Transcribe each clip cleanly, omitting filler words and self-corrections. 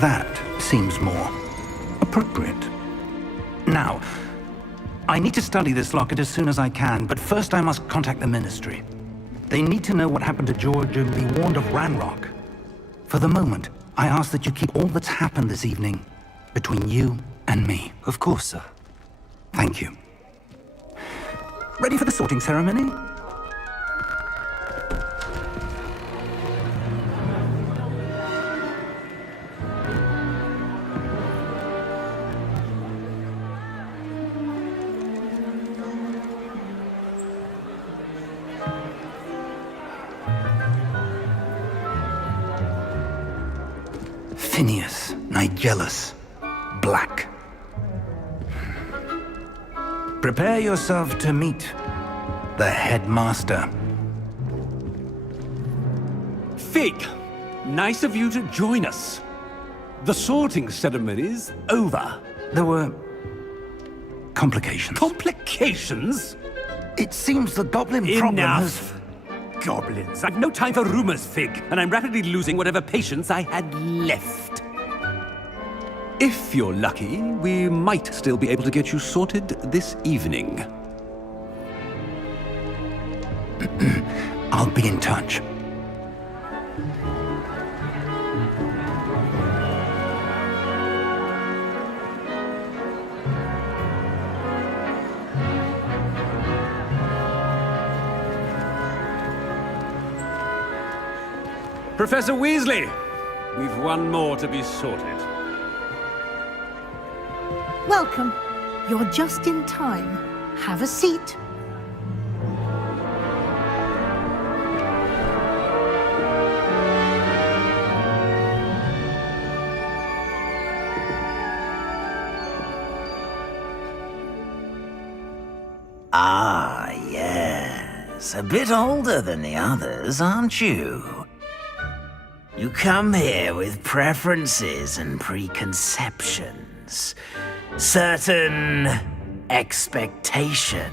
That seems more appropriate. Now, I need to study this locket as soon as I can, but first I must contact the Ministry. They need to know what happened to George and be warned of Ranrock. For the moment, I ask that you keep all that's happened this evening between you and me. Of course, sir. Thank you. Ready for the sorting ceremony? Phineas, Nigellus, Black. Prepare yourself to meet the headmaster. Fig, nice of you to join us. The sorting ceremony's over. There were complications. Complications? It seems the goblin problem has... Enough! Goblins. I've no time for rumors, Fig, and I'm rapidly losing whatever patience I had left. If you're lucky, we might still be able to get you sorted this evening. I'll be in touch. Professor Weasley, we've one more to be sorted. Welcome. You're just in time. Have a seat. Ah, yes. A bit older than the others, aren't you? You come here with preferences and preconceptions. Certain expectations.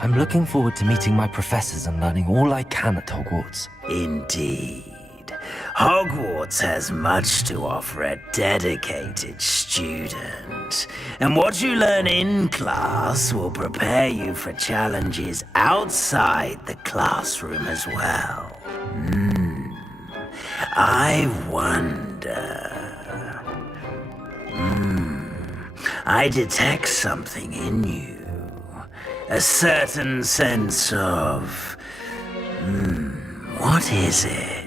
I'm looking forward to meeting my professors and learning all I can at Hogwarts. Indeed. Hogwarts has much to offer a dedicated student. And what you learn in class will prepare you for challenges outside the classroom as well. I wonder... I detect something in you. A certain sense of... what is it?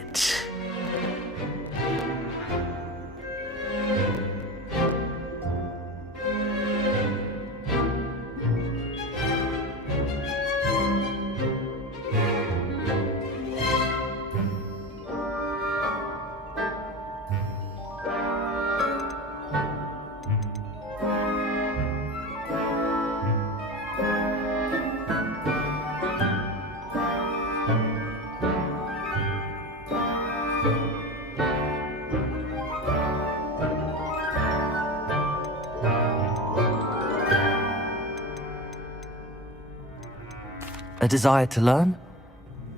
A desire to learn?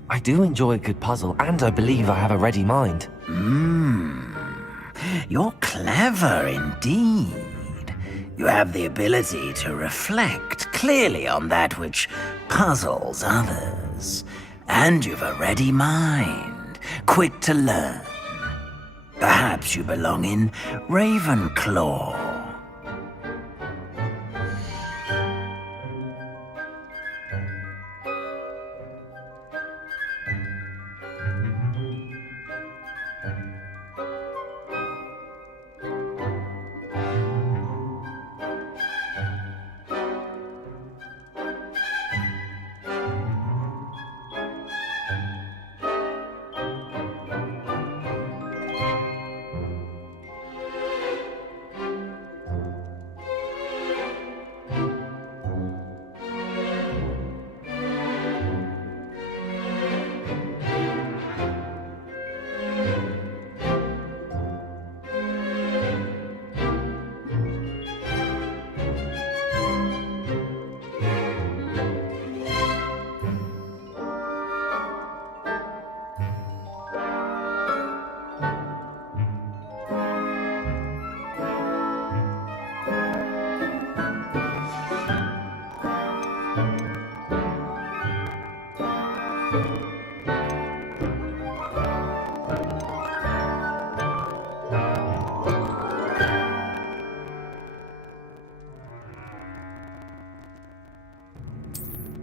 I do enjoy a good puzzle, and I believe I have a ready mind. You're clever indeed. You have the ability to reflect clearly on that which puzzles others. And you've a ready mind, quick to learn. Perhaps you belong in Ravenclaw.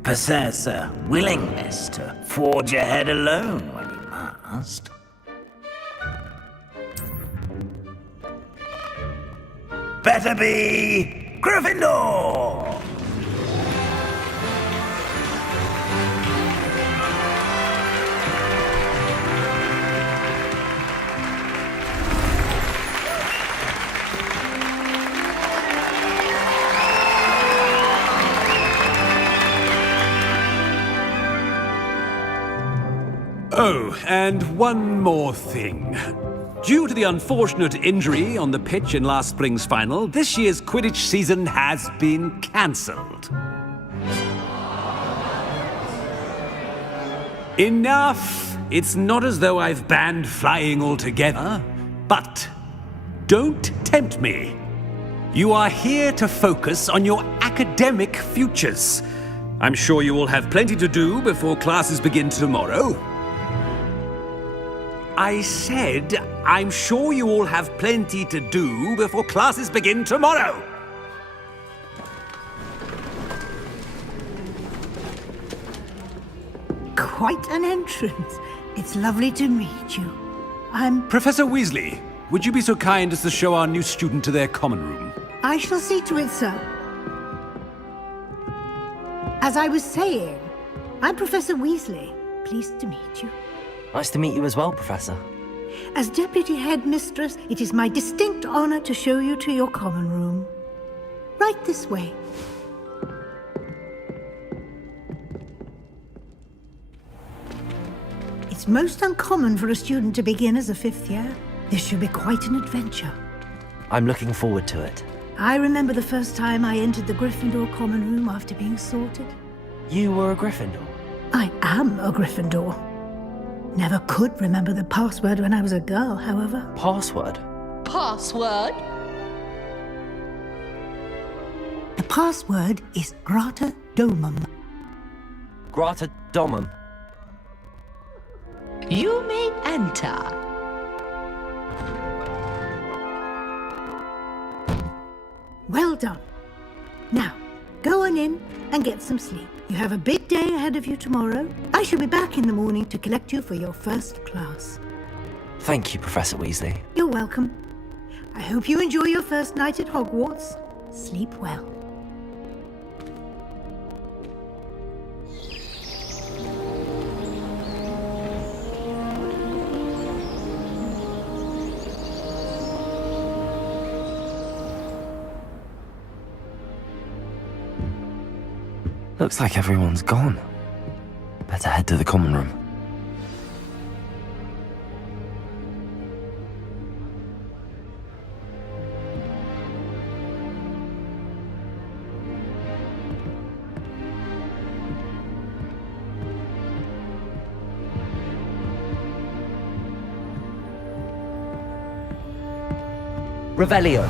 possess a willingness to forge ahead alone when you must. Better be Gryffindor! Oh, and one more thing. Due to the unfortunate injury on the pitch in last spring's final, this year's Quidditch season has been cancelled. Enough! It's not as though I've banned flying altogether, but don't tempt me. You are here to focus on your academic futures. I'm sure you will have plenty to do before classes begin tomorrow. I said, I'm sure you all have plenty to do before classes begin tomorrow. Quite an entrance. It's lovely to meet you. I'm... Professor Weasley, would you be so kind as to show our new student to their common room? I shall see to it, sir. As I was saying, I'm Professor Weasley. Pleased to meet you. Nice to meet you as well, Professor. As Deputy Headmistress, it is my distinct honor to show you to your common room. Right this way. It's most uncommon for a student to begin as a fifth year. This should be quite an adventure. I'm looking forward to it. I remember the first time I entered the Gryffindor common room after being sorted. You were a Gryffindor? I am a Gryffindor. Never could remember the password when I was a girl, however. Password? Password? The password is Grata Domum. Grata Domum. You may enter. Well done. Now, go on in and get some sleep. You have a big day ahead of you tomorrow. I shall be back in the morning to collect you for your first class. Thank you, Professor Weasley. You're welcome. I hope you enjoy your first night at Hogwarts. Sleep well. Looks like everyone's gone. Better head to the common room. Revelio.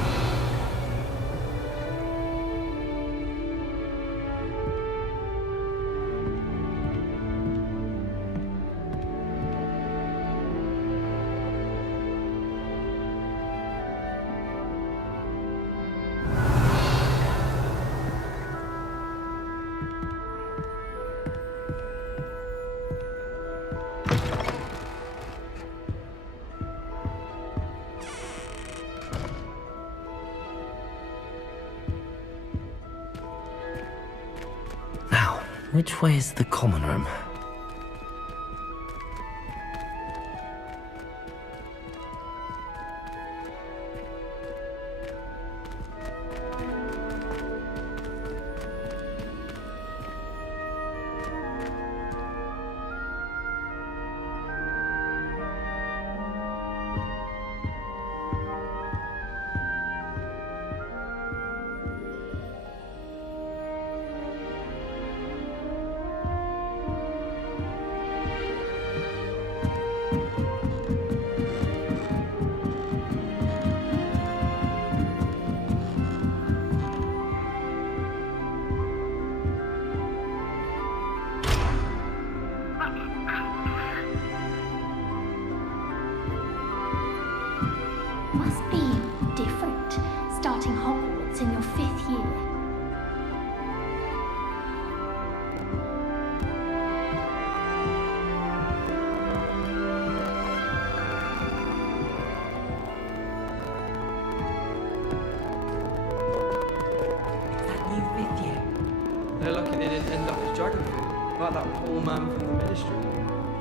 Now, which way is the common room? Like that poor man from the ministry.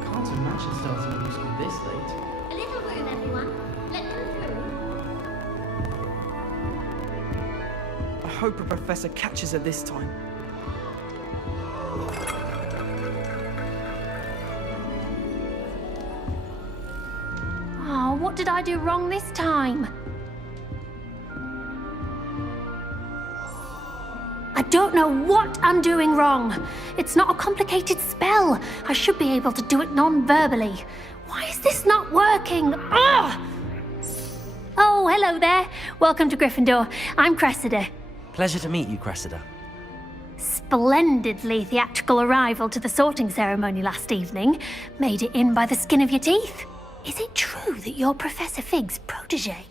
Can't imagine starting a new school this late. A little room, everyone. Let them through. I hope a professor catches her this time. Oh, what did I do wrong this time? I don't know what I'm doing wrong. It's not a complicated spell. I should be able to do it non-verbally. Why is this not working? Ugh! Oh, hello there. Welcome to Gryffindor. I'm Cressida. Pleasure to meet you, Cressida. Splendidly theatrical arrival to the sorting ceremony last evening. Made it in by the skin of your teeth. Is it true that you're Professor Fig's protege?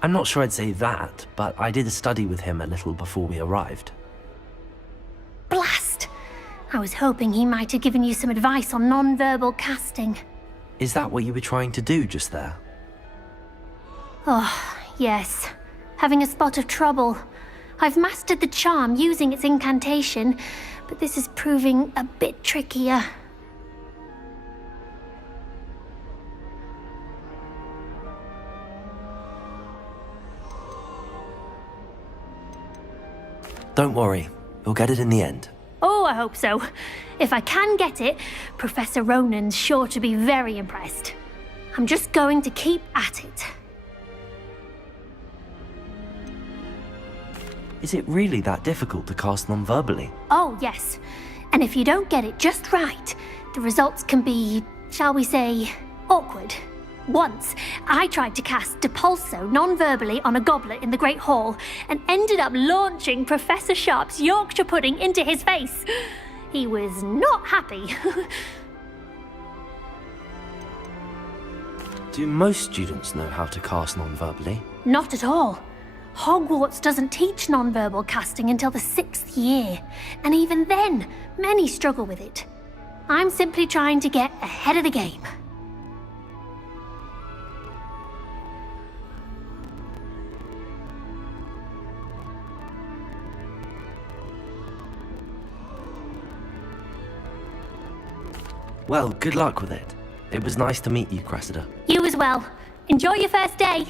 I'm not sure I'd say that, but I did study with him a little before we arrived. Blast! I was hoping he might have given you some advice on non-verbal casting. Is that what you were trying to do just there? Oh, yes. Having a spot of trouble. I've mastered the charm using its incantation, but this is proving a bit trickier. Don't worry, we'll get it in the end. Oh, I hope so. If I can get it, Professor Ronan's sure to be very impressed. I'm just going to keep at it. Is it really that difficult to cast non-verbally? Oh, yes. And if you don't get it just right, the results can be, shall we say, awkward. Once, I tried to cast Depulso non-verbally on a goblet in the Great Hall and ended up launching Professor Sharp's Yorkshire pudding into his face. He was not happy. Do most students know how to cast non-verbally? Not at all. Hogwarts doesn't teach non-verbal casting until the 6th year, and even then, many struggle with it. I'm simply trying to get ahead of the game. Well, good luck with it. It was nice to meet you, Cressida. You as well. Enjoy your first day.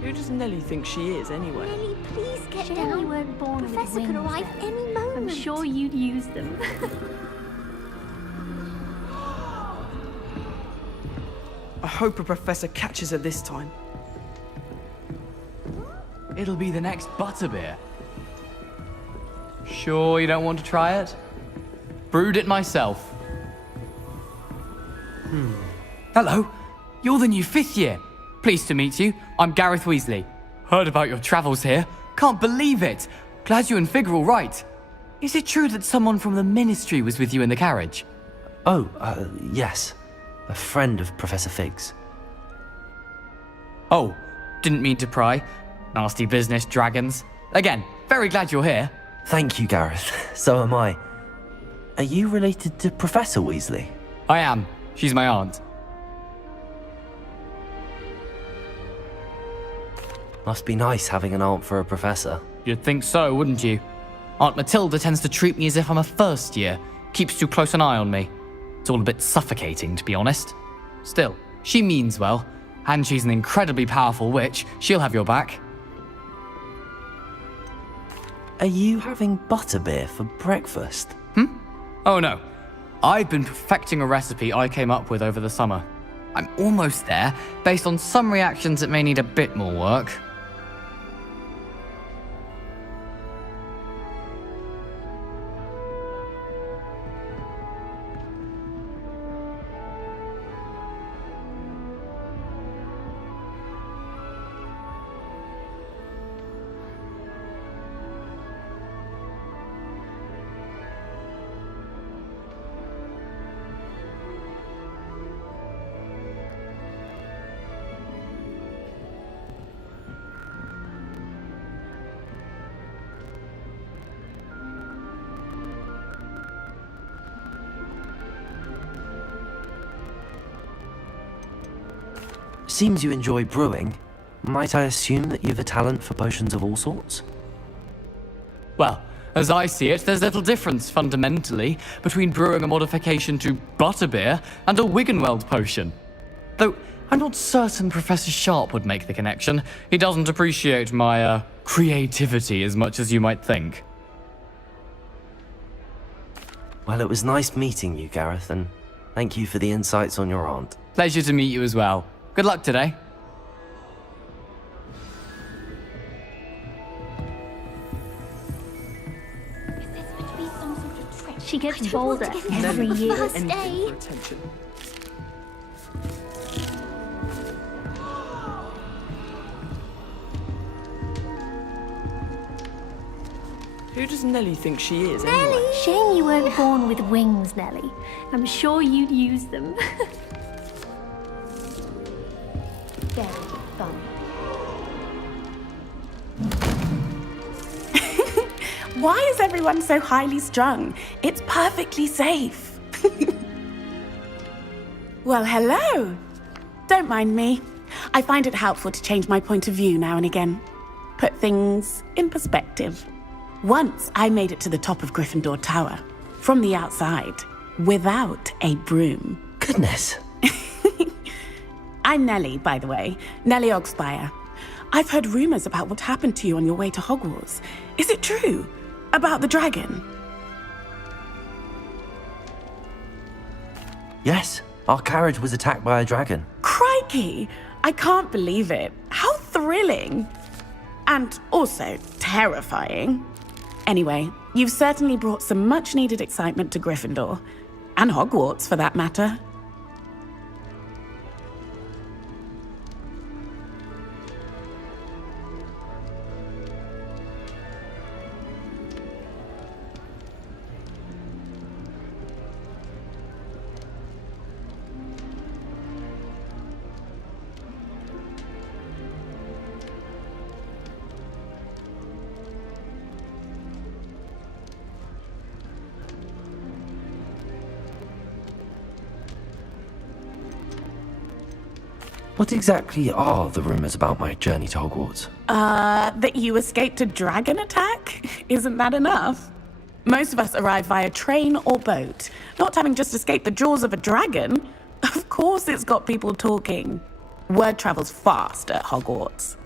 Who does Nellie think she is, anyway? Nelly, please get Shame down. you weren't born with Professor could wings, arrive then. any moment. I'm sure you'd use them. I hope a professor catches her this time. It'll be the next butterbeer. Sure you don't want to try it? Brewed it myself. Hello, you're the new 5th year. Pleased to meet you. I'm Gareth Weasley. Heard about your travels here. Can't believe it. Glad you and Fig are all right. Is it true that someone from the Ministry was with you in the carriage? Oh, yes. A friend of Professor Fig's. Oh, didn't mean to pry. Nasty business, dragons. Again, very glad you're here. Thank you, Gareth. So am I. Are you related to Professor Weasley? I am. She's my aunt. Must be nice having an aunt for a professor. You'd think so, wouldn't you? Aunt Matilda tends to treat me as if I'm a first year. Keeps too close an eye on me. It's all a bit suffocating, to be honest. Still, she means well. And she's an incredibly powerful witch. She'll have your back. Are you having butterbeer for breakfast? Oh no. I've been perfecting a recipe I came up with over the summer. I'm almost there, based on some reactions that may need a bit more work. seems you enjoy brewing. Might I assume that you've a talent for potions of all sorts? Well, as I see it, there's little difference, fundamentally, between brewing a modification to butterbeer and a Wiggenweld potion. Though, I'm not certain Professor Sharp would make the connection. He doesn't appreciate my, creativity as much as you might think. Well, it was nice meeting you, Gareth, and thank you for the insights on your aunt. Pleasure to meet you as well. Good luck today. She gets bolder every year. Anything for attention. Who does Nellie think she is, anyway? Shame you weren't born with wings, Nellie. I'm sure you'd use them. Very fun. Why is everyone so highly strung? It's perfectly safe. Well, hello. Don't mind me. I find it helpful to change my point of view now and again. Put things in perspective. Once I made it to the top of Gryffindor Tower, from the outside, without a broom. Goodness. I'm Nellie, by the way. Nellie Ogspire. I've heard rumors about what happened to you on your way to Hogwarts. Is it true? About the dragon? Yes, our carriage was attacked by a dragon. Crikey! I can't believe it. How thrilling! And also terrifying. Anyway, you've certainly brought some much-needed excitement to Gryffindor. And Hogwarts, for that matter. What exactly are the rumors about my journey to Hogwarts? That you escaped a dragon attack? Isn't that enough? Most of us arrive via train or boat, not having just escaped the jaws of a dragon. Of course it's got people talking. Word travels fast at Hogwarts.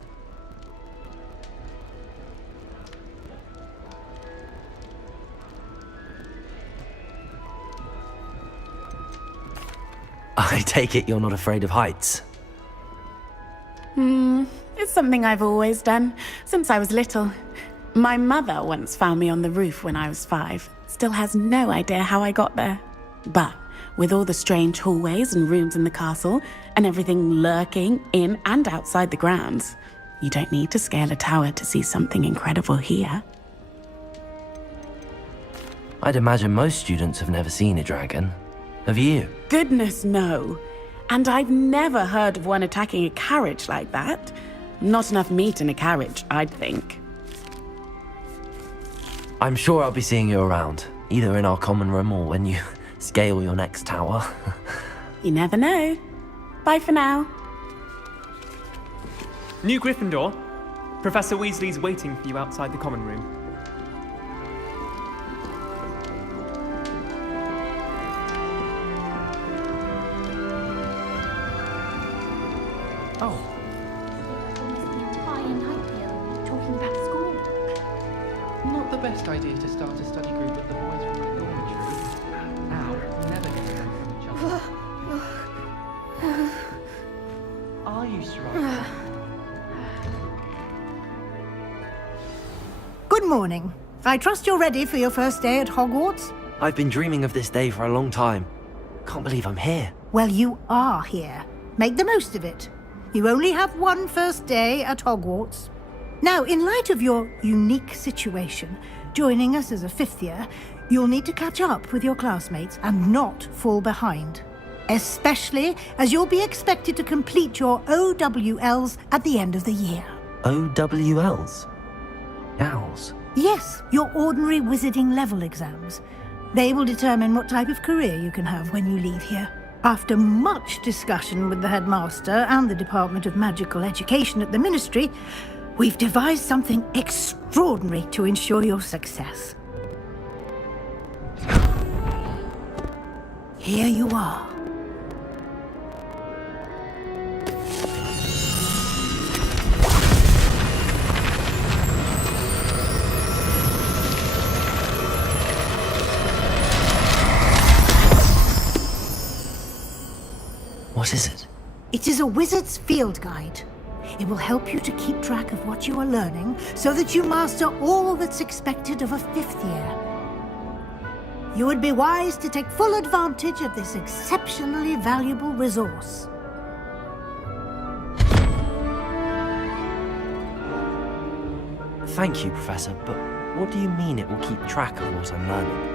I take it you're not afraid of heights. It's something I've always done, since I was little. My mother once found me on the roof when I was 5. Still has no idea how I got there. But with all the strange hallways and rooms in the castle, and everything lurking in and outside the grounds, you don't need to scale a tower to see something incredible here. I'd imagine most students have never seen a dragon. Have you? Goodness, no. And I've never heard of one attacking a carriage like that. Not enough meat in a carriage, I'd think. I'm sure I'll be seeing you around, either in our common room or when you scale your next tower. You never know. Bye for now. New Gryffindor. Professor Weasley's waiting for you outside the common room. Oh, Talking about school. not the best idea to start a study group with the boys from the dormitory. Ow, never get away from each other. Are you struggling? Good morning. I trust you're ready for your first day at Hogwarts? I've been dreaming of this day for a long time. Can't believe I'm here. Well, you are here. Make the most of it. You only have one first day at Hogwarts. Now, in light of your unique situation, joining us as a 5th year, you'll need to catch up with your classmates and not fall behind. Especially as you'll be expected to complete your OWLs at the end of the year. OWLs? Owls? Yes, your ordinary wizarding level exams. They will determine what type of career you can have when you leave here. After much discussion with the headmaster and the Department of Magical Education at the Ministry, we've devised something extraordinary to ensure your success. Here you are. What is it? It is a wizard's field guide. It will help you to keep track of what you are learning so that you master all that's expected of a 5th year. You would be wise to take full advantage of this exceptionally valuable resource. Thank you, Professor, but what do you mean it will keep track of what I'm learning?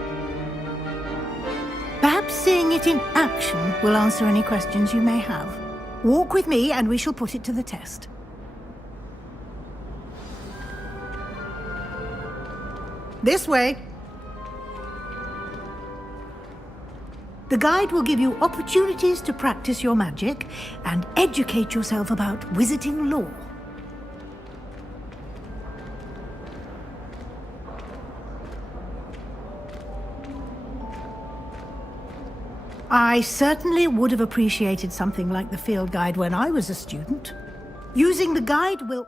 Perhaps seeing it in action will answer any questions you may have. Walk with me and we shall put it to the test. This way. The guide will give you opportunities to practice your magic and educate yourself about wizarding lore. I certainly would have appreciated something like the field guide when I was a student. Using the guide will...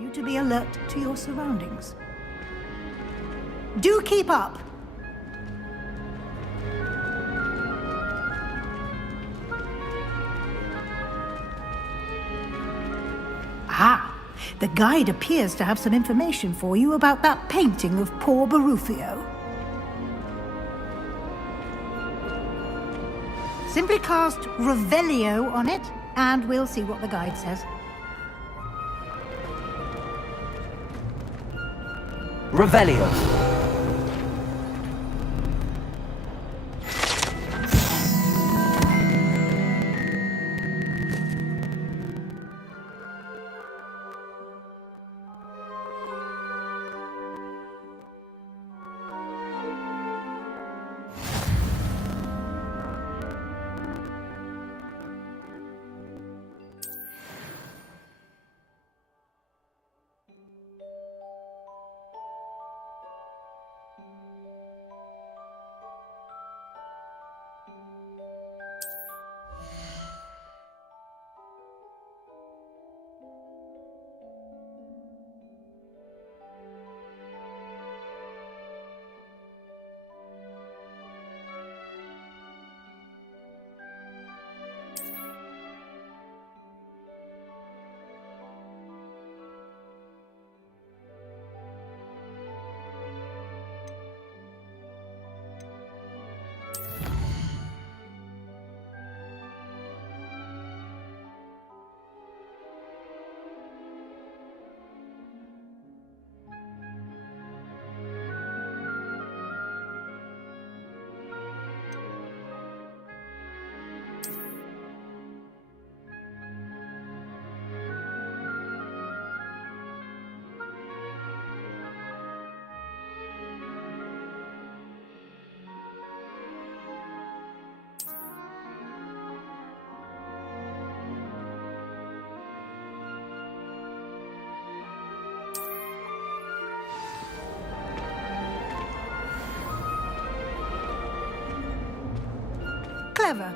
you to be alert to your surroundings. Do keep up! Ah, the guide appears to have some information for you about that painting of poor Barufio. Simply cast Revelio on it, and we'll see what the guide says. Revelio. Clever.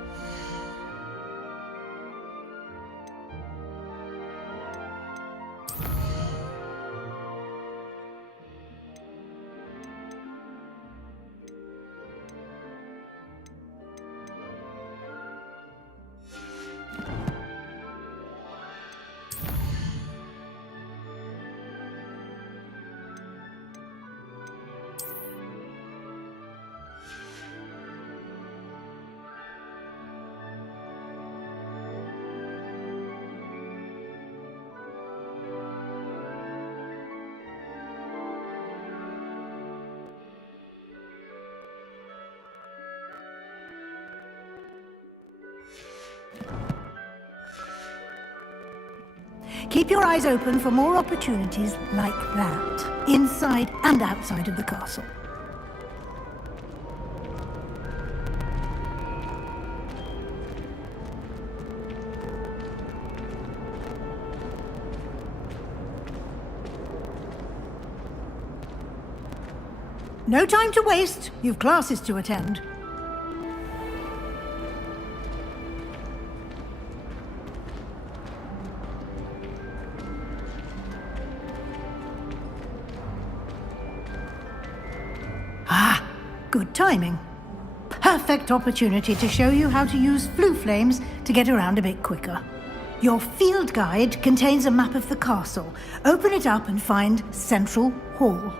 Keep your eyes open for more opportunities like that, inside and outside of the castle. No time to waste. You've classes to attend. Ah, good timing. Perfect opportunity to show you how to use flue flames to get around a bit quicker. Your field guide contains a map of the castle. Open it up and find Central Hall.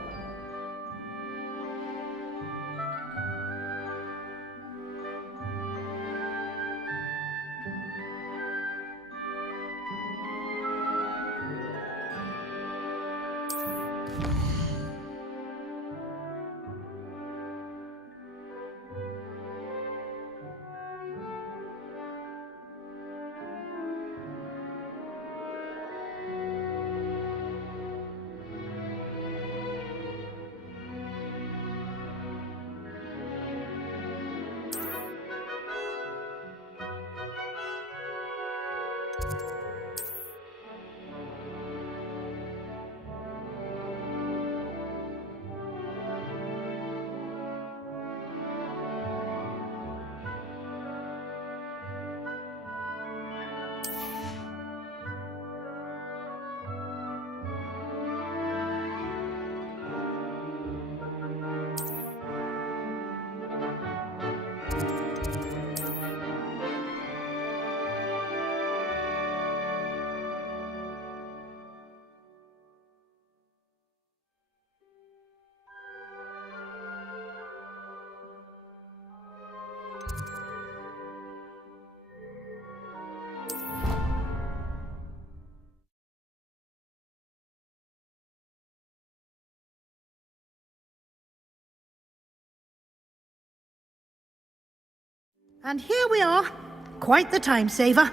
And here we are. Quite the time saver.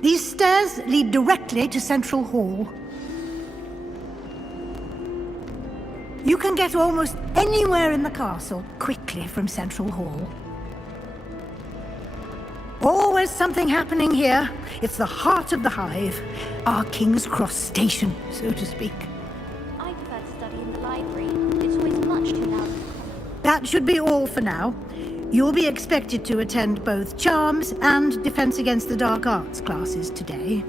These stairs lead directly to Central Hall. You can get almost anywhere in the castle quickly from Central Hall. Always something happening here. It's the heart of the hive. Our King's Cross station, so to speak. I prefer to study in the library. It's always much too loud. That should be all for now. You'll be expected to attend both Charms and Defense Against the Dark Arts classes today.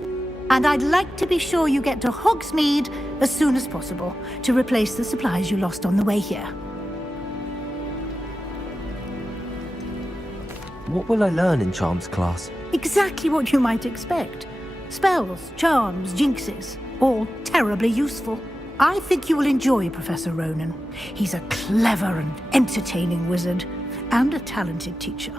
And I'd like to be sure you get to Hogsmeade as soon as possible to replace the supplies you lost on the way here. What will I learn in Charms class? Exactly what you might expect. Spells, charms, jinxes, all terribly useful. I think you will enjoy Professor Ronan. He's a clever and entertaining wizard, and a talented teacher.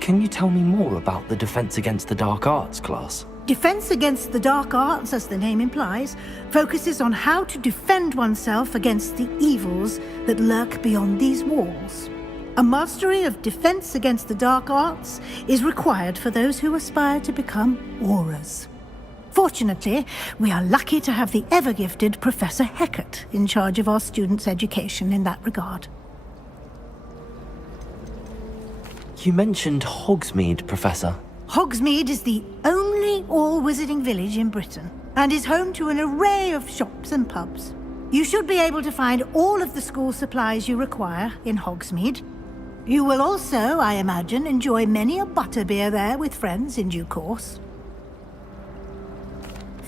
Can you tell me more about the Defense Against the Dark Arts class? Defense Against the Dark Arts, as the name implies, focuses on how to defend oneself against the evils that lurk beyond these walls. A mastery of Defense Against the Dark Arts is required for those who aspire to become Aurors. Fortunately, we are lucky to have the ever-gifted Professor Hecat in charge of our students' education in that regard. You mentioned Hogsmeade, Professor. Hogsmeade is the only all-wizarding village in Britain, and is home to an array of shops and pubs. You should be able to find all of the school supplies you require in Hogsmeade. You will also, I imagine, enjoy many a butterbeer there with friends in due course.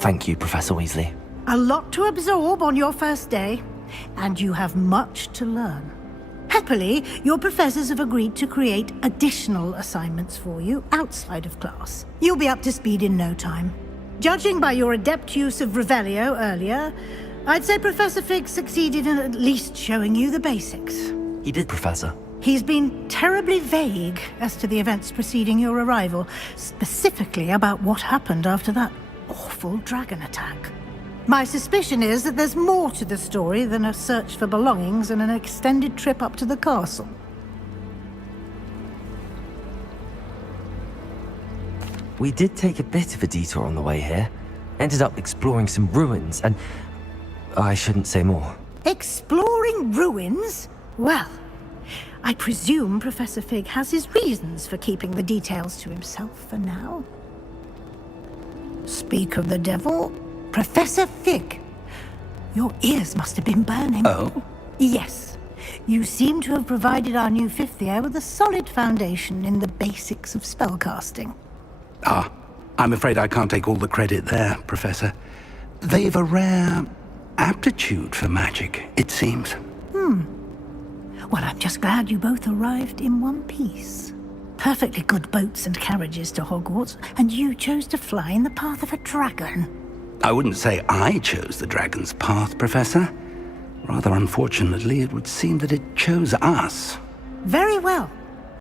Thank you, Professor Weasley. A lot to absorb on your first day, and you have much to learn. Happily, your professors have agreed to create additional assignments for you outside of class. You'll be up to speed in no time. Judging by your adept use of Revelio earlier, I'd say Professor Fig succeeded in at least showing you the basics. He did, Professor. He's been terribly vague as to the events preceding your arrival, specifically about what happened after that awful dragon attack. My suspicion is that there's more to the story than a search for belongings and an extended trip up to the castle. We did take a bit of a detour on the way here. Ended up exploring some ruins, and I shouldn't say more. Exploring ruins? Well, I presume Professor Fig has his reasons for keeping the details to himself for now. Speak of the devil, Professor Fig. Your ears must have been burning. Oh? Yes. You seem to have provided our new fifth year with a solid foundation in the basics of spellcasting. Ah, I'm afraid I can't take all the credit there, Professor. They've a rare aptitude for magic, it seems. Well, I'm just glad you both arrived in one piece. Perfectly good boats and carriages to Hogwarts, and you chose to fly in the path of a dragon. I wouldn't say I chose the dragon's path, Professor. Rather unfortunately, it would seem that it chose us. Very well.